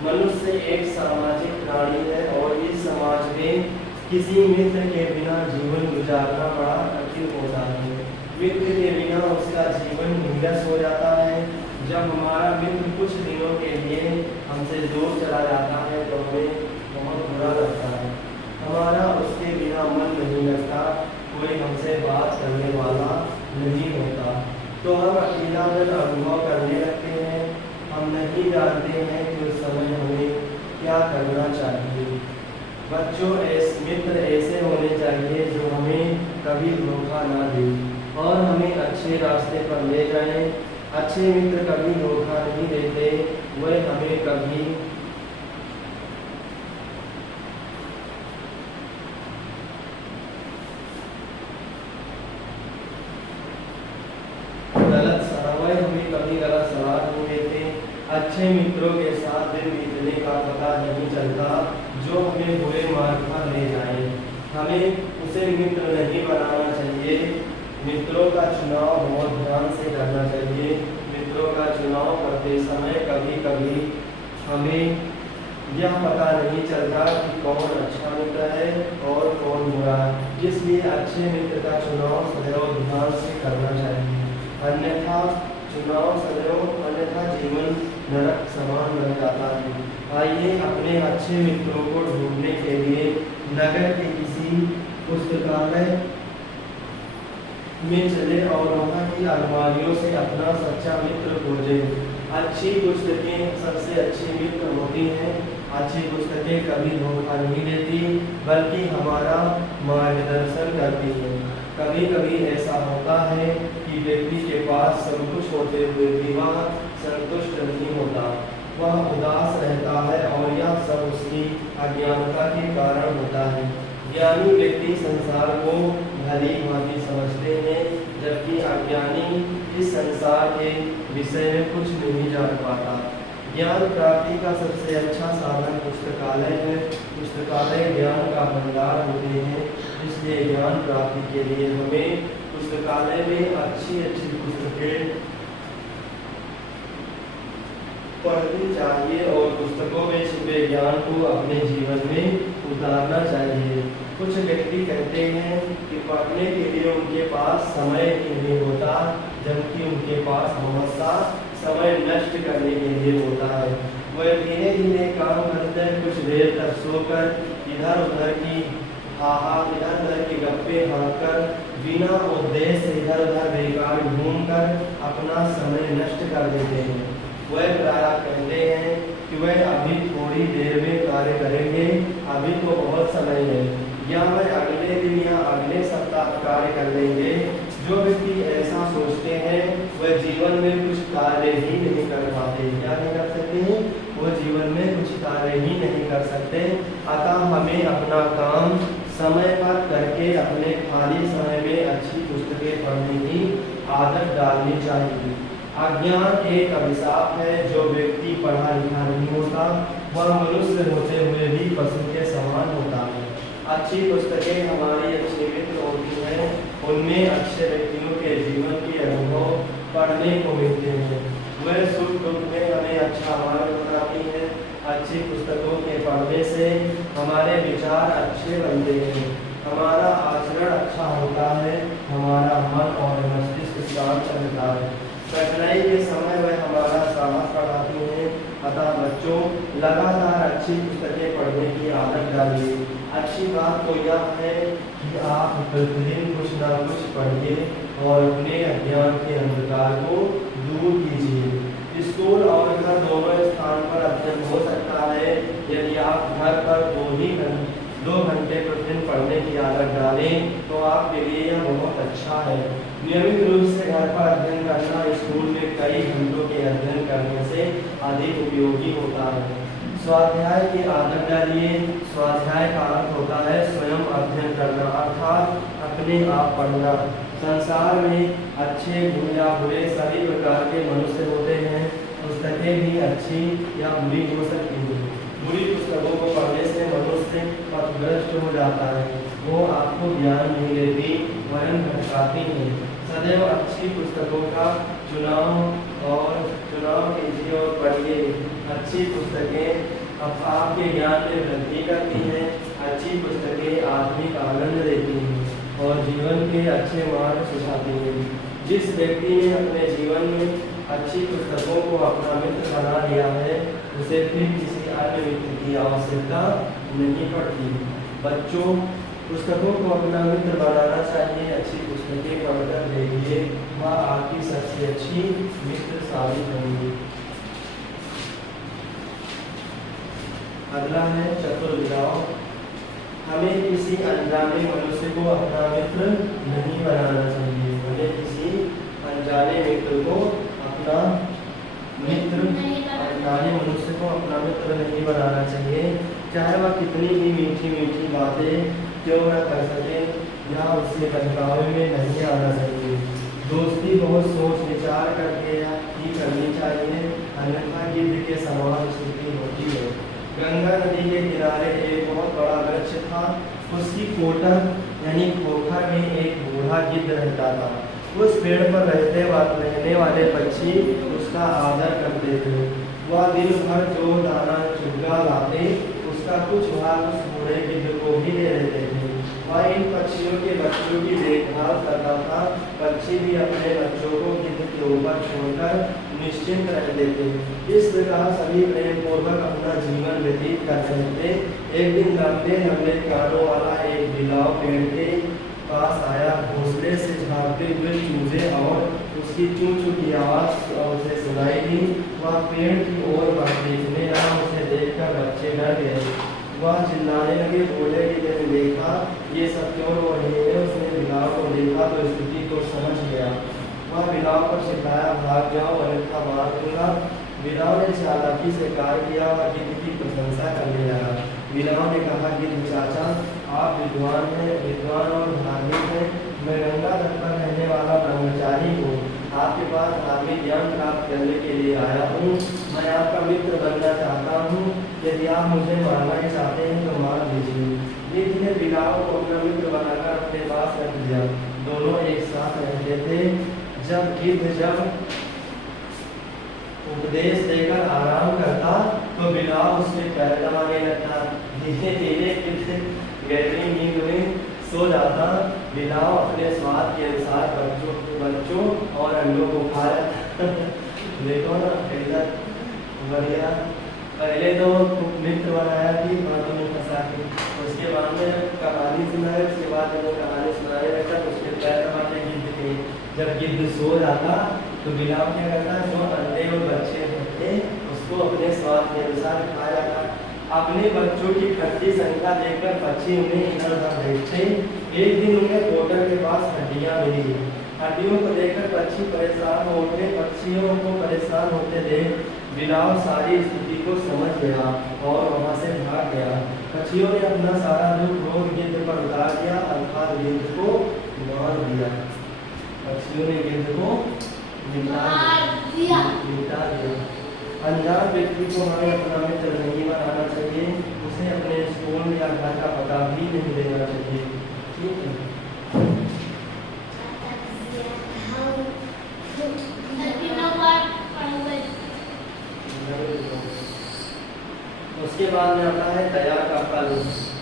मनुष्य एक सामाजिक प्राणी है और इस समाज में किसी मित्र के बिना जीवन गुजारना बड़ा कठिन होता है। मित्र के बिना उसका जीवन नीरस हो जाता है। जब हमारा मित्र कुछ दिनों के लिए हमसे दूर चला जाता है तो हमें बहुत बुरा लगता है। हमारा उसके बिना मन नहीं लगता, कोई हमसे बात करने वाला नहीं होता, तो हम अकेलापन अनुभव करने लगते हैं। हम नहीं जानते हैं कि उस समय हमें क्या करना चाहिए। बच्चों, मित्र ऐसे होने चाहिए जो हमें कभी धोखा ना दे और हमें अच्छे रास्ते पर ले जाएं। अच्छे मित्र कभी धोखा नहीं देते, वे हमें कभी गलत सलाह नहीं देते। अच्छे मित्रों के साथ दिन बीतने का पता नहीं चलता जो हमें बुरे मार्ग पर ले जाए। हमें उसे मित्र नहीं बनाना चाहिए। मित्रों का चुनाव बहुत ध्यान से करना चाहिए। मित्रों का चुनाव करते समय कभी कभी हमें यह पता नहीं चलता कि कौन अच्छा मित्र है और कौन बुरा, इसलिए अच्छे मित्र का चुनाव सदैव ध्यान से करना चाहिए। अन्यथा जीवन नरक समान बन जाता है। आइए अपने अच्छे मित्रों को ढूंढने के लिए नगर के किसी पुस्तकालय में चले और वहाँ की अलमारियों से अपना सच्चा मित्र खोजे। अच्छी पुस्तकें सबसे अच्छी मित्र होती हैं। अच्छी पुस्तकें कभी धोखा नहीं देती बल्कि हमारा मार्गदर्शन करती हैं। कभी कभी ऐसा होता है कि व्यक्ति के पास सब कुछ होते हुए भी वह संतुष्ट नहीं होता, वह उदास रहता है और यह सब उसकी अज्ञानता के कारण होता है। ज्ञानी व्यक्ति संसार को भली भांति समझते हैं जबकि अज्ञानी इस संसार के विषय में कुछ नहीं जान पाता। ज्ञान प्राप्ति का सबसे अच्छा साधन पुस्तकालय है। पुस्तकालय ज्ञान का भंडार होते हैं, इसलिए ज्ञान प्राप्ति के लिए हमें पुस्तकालय में अच्छी अच्छी पुस्तकें पढ़नी चाहिए और पुस्तकों में छुपे ज्ञान को अपने जीवन में उतारना चाहिए। कुछ व्यक्ति कहते हैं कि पढ़ने के लिए उनके पास समय ही नहीं होता, जबकि उनके पास बहुत सा समय नष्ट करने के लिए होता है। वह धीरे धीरे काम करते हैं, कुछ देर तक सोकर इधर उधर की गप्पे हाँककर बिना उद्देश्य इधर उधर बेकार घूमकर अपना समय नष्ट कर देते हैं। वह प्रायः कहते हैं कि वह अभी थोड़ी देर में कार्य करेंगे, अभी तो बहुत समय है, या वह अगले दिन या अगले सप्ताह कार्य कर लेंगे। जो व्यक्ति ऐसा सोचते हैं वह जीवन में कुछ कार्य ही नहीं कर पाते। क्या नहीं कर सकते हैं? वो जीवन में कुछ कार्य ही नहीं कर सकते। अतः हमें अपना काम समय पर करके अपने खाली समय में अच्छी पुस्तकें पढ़ने की आदत डालनी चाहिए। अज्ञान एक अभिशाप है। जो व्यक्ति पढ़ा लिखा नहीं होता वह मनुष्य होते हुए भी पशु के समान होता है। अच्छी पुस्तकें हमारी अच्छी मित्र होती हैं, उनमें अच्छे व्यक्तियों के जीवन के अनुभव पढ़ने को मिलते हैं। वह सुख दुख में हमें अच्छा मार्ग बताती हैं। अच्छी पुस्तकों के पढ़ने से हमारे विचार अच्छे बनते हैं, हमारा आचरण अच्छा होता है, हमारा मन और मस्तिष्क शांत रहता है। कठिनाई के समय वह हमारा साहस बढ़ाती हैं। अतः बच्चों, लगातार अच्छी पुस्तकें पढ़ने की आदत डालिए। अच्छी बात तो यह है कि आप प्रतिदिन कुछ ना कुछ पढ़िए और अपने अज्ञान के अंधकार को दूर कीजिए। स्कूल और घर दोनों स्थान पर अध्ययन हो सकता है। यदि आप घर पर 2 घंटे प्रतिदिन पढ़ने की आदत डालें तो आपके लिए यह बहुत अच्छा है। नियमित रूप से घर पर अध्ययन करना स्कूल में कई घंटों के अध्ययन करने से अधिक उपयोगी होता है। स्वाध्याय की आदत डालिए। स्वाध्याय का अर्थ होता है स्वयं अध्ययन करना, अर्थात अपने आप पढ़ना। संसार में अच्छे या बुरे सभी प्रकार के मनुष्य होते हैं। पुस्तकें भी अच्छी या बुरी हो सकती हैं। बुरी पुस्तकों को पढ़ने से मनुष्य पथभ्रष्ट हो जाता है, वो आपको ज्ञान नहीं देती वरन भटकाती हैं। सदैव अच्छी पुस्तकों का चुनाव कीजिए और पढ़िए। अच्छी पुस्तकें अब आपके ज्ञान में वृद्धि करती हैं। अच्छी पुस्तकें आत्मिक आनंद देती हैं और जीवन के अच्छे मार्ग सुझाती हैं। जिस व्यक्ति ने अपने जीवन में अच्छी पुस्तकों को अपना मित्र बना लिया है उसे फिर किसी अन्य मित्र की आवश्यकता नहीं पड़ती। बच्चों, पुस्तकों को अपना मित्र बनाना चाहिए। अच्छी पुस्तकें पढ़कर देखिए, वह आपकी सबसे अच्छी मित्र साबित होंगी। अगला है चतुर विधाओ। हमें किसी अनजाने मनुष्य को अपना मित्र नहीं बनाना चाहिए। हमें किसी अनजाने मित्र को अपना अनजाने मनुष्य को अपना मित्र नहीं बनाना चाहिए, चाहे वह कितनी भी मीठी मीठी बातें क्यों न कर सके या उससे बहकावे में नहीं आना चाहिए। दोस्ती बहुत सोच विचार करके ही करनी चाहिए, अन्यथा गिद्ध के समान स्थिति होती है। गंगा नदी के किनारे एक बहुत बड़ा वृक्ष था। उसकी कोटर यानी खोखर में एक बूढ़ा गिद्ध रहता था। उस पेड़ पर रहने वाले पक्षी उसका आदर करते थे। वह दिन भर जो दाना चुगा लाते उसका कुछ भाग उस बूढ़े गिद्ध को भी दे देते थे। वह इन पक्षियों के बच्चों की देखभाल करता था। पक्षी भी अपने बच्चों को गिद्ध के ऊपर छोड़कर निश्चिंत रहते थे। इस प्रकार सभी प्रेम पूर्वक अपना जीवन व्यतीत कर रहे थे। एक दिन लंबे लंबे कानों वाला एक बिलाव पेड़ के पास आया। घोंसले से झाँकते हुए चूजे और उसकी चूं चूं की आवाज़ उसे सुनाई दी। वह पेड़ की ओर देखने लगा। उसे देखकर बच्चे डर गए। वह चिल्लाने लगे, बोले कि मैंने देखा ये सब क्यों हो रही है। उसने बिलाव को देखा तो स्थिति को समझ गया। वह बिलाव पर चिल्लाया, भाग जाओ अन्यथा मार दूंगा। बिलाव ने चालाकी से कार्य किया और गिद्ध की प्रशंसा करने लगा। बिलाव ने कहा, गिद्ध चाचा आप विद्वान और धार्मिक हैं। मैं गंगा तट पर रहने वाला ब्रह्मचारी हूँ। आपके पास धार्मिक ज्ञान प्राप्त करने के लिए आया हूँ। मैं आपका मित्र बनना चाहता हूँ। यदि आप मुझे मारना ही चाहते हैं तो मार दीजिए। गिद्ध ने बिलाव को अपना मित्र बनाकर अपने पास रख दिया। दोनों एक साथ रहते थे। जब उपदेश देकर आराम करता तो बिलाव उसके पैर दबाने लगता। धीरे धीरे गिद्ध गहरी नींद में सो जाता। बिलाव अपने स्वाद के अनुसार बच्चों और अंडों को खा जाता। देखो ना कैसा बढ़िया। पहले तो मित्र बनाया थी बातों में फंसा के, उसके बाद में कहानी सुनाए। उसके बाद जब वो कहानी सुनाने लगता तो उसके पैर दबाते गिद्ध के। जब गिद्ध सो जाता तो बिलाव क्या करता, जो अंडे और बच्चे होते उसको अपने स्वाद के अनुसार खा जाता। अपने बच्चों की घटती संख्या देखकर बच्चे उन्हें इधर उधर देखते। एक दिन उन्हें पोटर के पास हड्डियां मिली। हड्डियों को देखकर पक्षी परेशान हो उठे। पक्षियों को परेशान होते देख बिलाव सारी स्थिति को समझ गया और वहां से भाग गया। पक्षियों ने अपना सारा दुख रोग गिद्ध पर उतार दिया, अर्थात गिद्ध को मार दिया। पक्षियों ने गिद्ध को मिटा दिया। अनजान व्यक्ति को हमें अपना मित्र नहीं बनाना चाहिए। उसे अपने स्कूल या घर का पता भी नहीं देना चाहिए। ठीक है। उसके बाद में आता है दया का फल,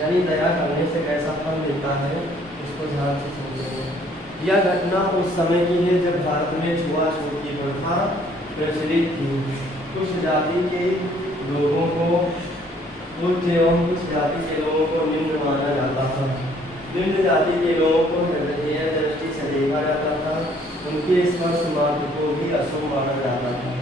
यानी दया करने से कैसा फल मिलता है उसको ध्यान से समझेंगे। यह घटना उस समय की है जब भारत में छुआछूत की प्रथा प्रचलित थी। कुछ जाति के लोगों को उच्च एवं कुछ जाति के लोगों को निम्न माना जाता था। निम्न जाति के लोगों को हृदय दृष्टि से देखा जाता था। उनके स्पर्श मात्र को भी अशुभ माना जाता था।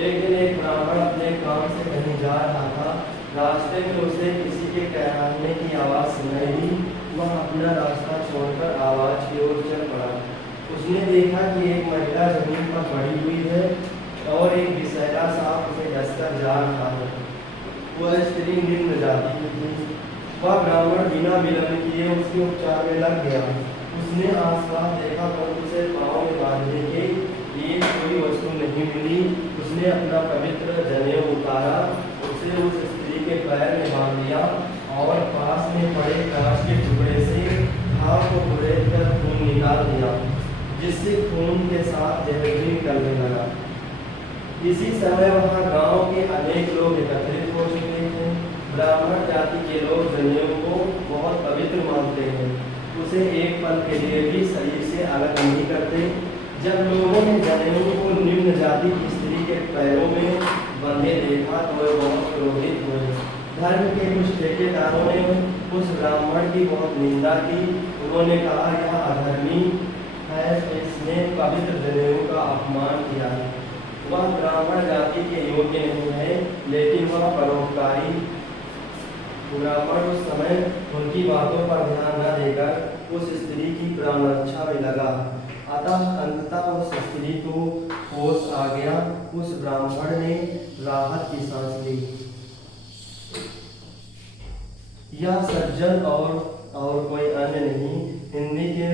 एक दिन एक ब्राह्मण अपने काम से कहीं जा रहा था। रास्ते में उसे किसी के कहराने की आवाज़ सुनाई दी। वह अपना रास्ता छोड़कर आवाज़ की ओर चल पड़ा। उसने देखा कि एक महिला जमीन पर पड़ी हुई है और एक विषैला सांप उसे डसकर जा रहा है। वह स्त्री निम्न जाति की थी। वह ब्राह्मण बिना विलंब किए उसके उपचार में लग गया। उसने आसपास देखा पर उसे पाँव में बांधने के लिए कोई वस्तु नहीं मिली। उसने अपना पवित्र जनेऊ उतारा, उसे उस स्त्री के पैर में बांध दिया और पास में पड़े कांच के टुकड़े से घाव को कुरेद कर खून निकाल दिया, जिससे खून के साथ जहरीली निकलने लगा। इसी समय वहाँ गांव के अनेक लोग एकत्रित हो चुके थे। ब्राह्मण जाति के लोग जनेऊ को बहुत पवित्र मानते हैं। उसे एक पल के लिए भी शरीर से अलग नहीं करते। जब लोगों ने जनेऊ को निम्न जाति की स्त्री के पैरों में बंधे देखा तो वे बहुत क्रोधित हुए। धर्म के कुछ ठेकेदारों ने उस ब्राह्मण की बहुत निंदा की। उन्होंने कहा, यह अधर्मी है, इसने पवित्र जनेऊ का अपमान किया। वह ब्राह्मण जाति के योग्य नहीं है, लेकिन वह परोपकारी। ब्राह्मण उस समय उनकी बातों पर ध्यान न देकर उस स्त्री की प्राण रक्षा में लगा। अतः अंततः उस स्त्री को होश आ गया। उस ब्राह्मण ने राहत की सांस ली। यह सज्जन और कोई अन्य नहीं, हिंदी के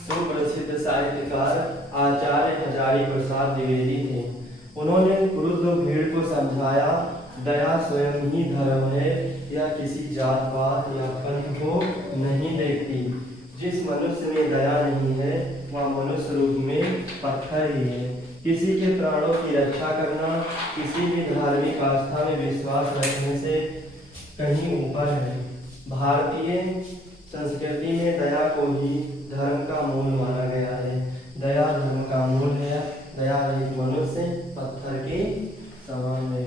सुप्रसिद्ध साहित्यकार आचार्य हजारी प्रसाद द्विवेदी थे। उन्होंने क्रुद्ध भीड़ को समझाया, दया स्वयं ही धर्म है। यह किसी जात पात या पंथ को नहीं देखती। जिस मनुष्य में दया नहीं है वह मनुष्य रूप में पत्थर ही है। किसी के प्राणों की रक्षा करना किसी भी धार्मिक आस्था में विश्वास रखने से कहीं ऊपर है। भारतीय संस्कृति में दया को ही धर्म का मूल माना गया है। दया धर्म का मूल है। दया रहित मनुष्य पत्थर के समान है।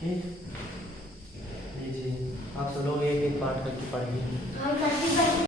ठीक, लीजिए आप सब लोग एक एक पाठ करके पढ़िए।